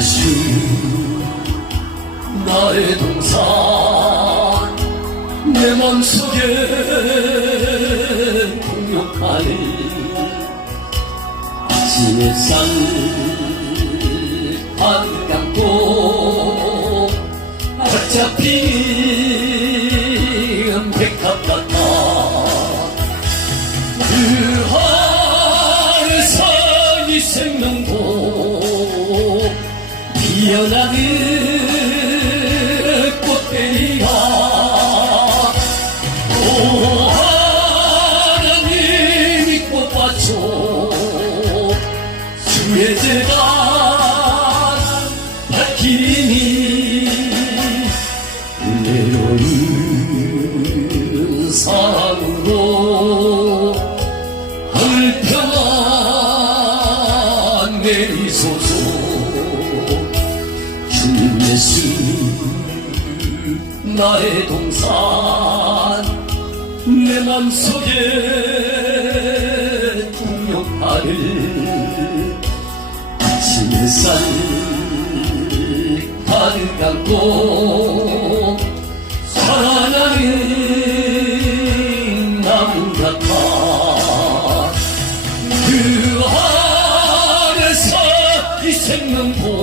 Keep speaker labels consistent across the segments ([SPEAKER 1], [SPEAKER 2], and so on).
[SPEAKER 1] 예수 나의 동산 내 맘속에 동역하니 진해 피어나는 꽃들이야 오. 하나님이 꽃밭초 주의 재단 밝히니 은혜로운 사랑으로 하늘 평안 내리소서 예수 나의 동산 내 맘속에 동역하를 아침 햇살 반갑고 사랑하는 나무 같아 그 안에서 이 생명보
[SPEAKER 2] 그 영은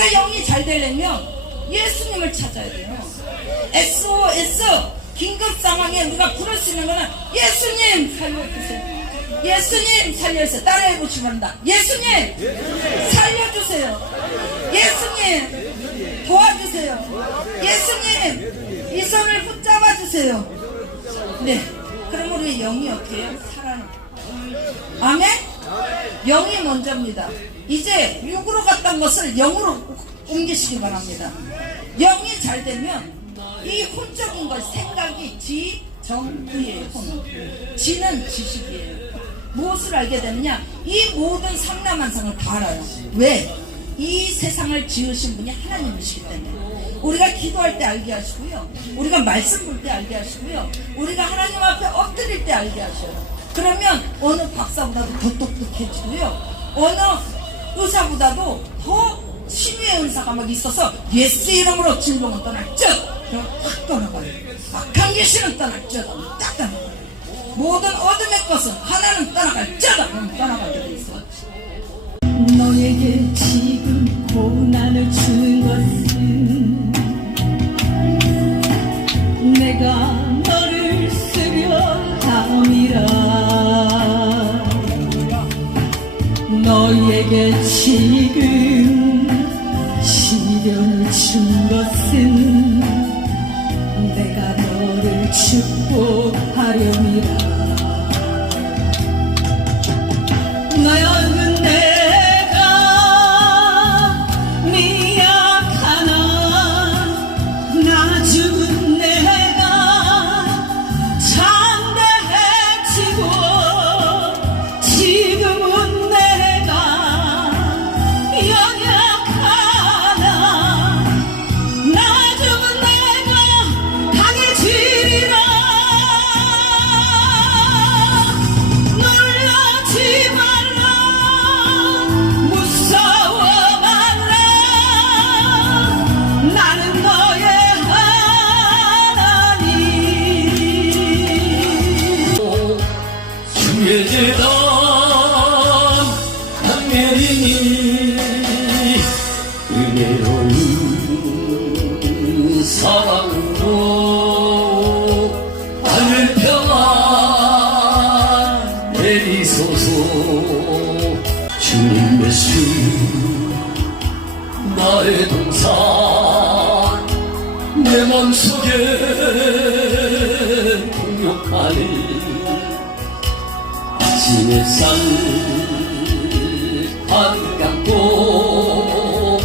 [SPEAKER 2] 우리가 영이 잘 되려면 예수님을 찾아야 돼요. SOS 긴급 상황에 우리가 부를 수 있는 거는 예수님 살려주세요. 예수님 살려주세요. 따라해 보시기 바랍니다. 예수님 살려주세요. 예수님 도와주세요. 예수님 이 손을 붙잡아 주세요. 네. 그럼 우리 영이 어떻게 해요? 살아나. 아멘? 영이 먼저입니다. 이제 육으로 갔던 것을 영으로 옮기시기 바랍니다. 영이 잘 되면 이 혼적인 것, 생각이 지, 정, 의의 혼. 지는 지식이에요. 무엇을 알게 되느냐? 이 모든 상남한상을 다 알아요. 왜? 이 세상을 지으신 분이 하나님이시기 때문에. 우리가 기도할 때 알게 하시고요. 우리가 말씀 볼 때 알게 하시고요. 우리가 하나님 앞에 엎드릴 때 알게 하셔요. 그러면 어느 박사보다도 더 똑똑해지고요. 어느 의사보다도 더 치유의 은사가 막 있어서 예수 이름으로 질병은 떠날 즉! 그럼 딱 떠나가요. 악한 귀신은 떠날 즉! 딱 떠나가요. 모든 어둠의 것은 하나는 떠나갈 즉! 그럼 떠나가게 돼 있어요.
[SPEAKER 3] 너에게 너에게 지금 시련을 준 것은 you. 주님 예수 나의 동산 내 맘속에 공격하니
[SPEAKER 1] 아침에 산한 감고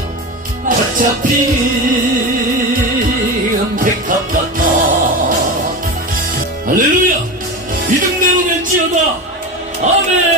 [SPEAKER 1] 어차피 은백합 같다 할렐루야! 이름 내로 낸지어다 아멘!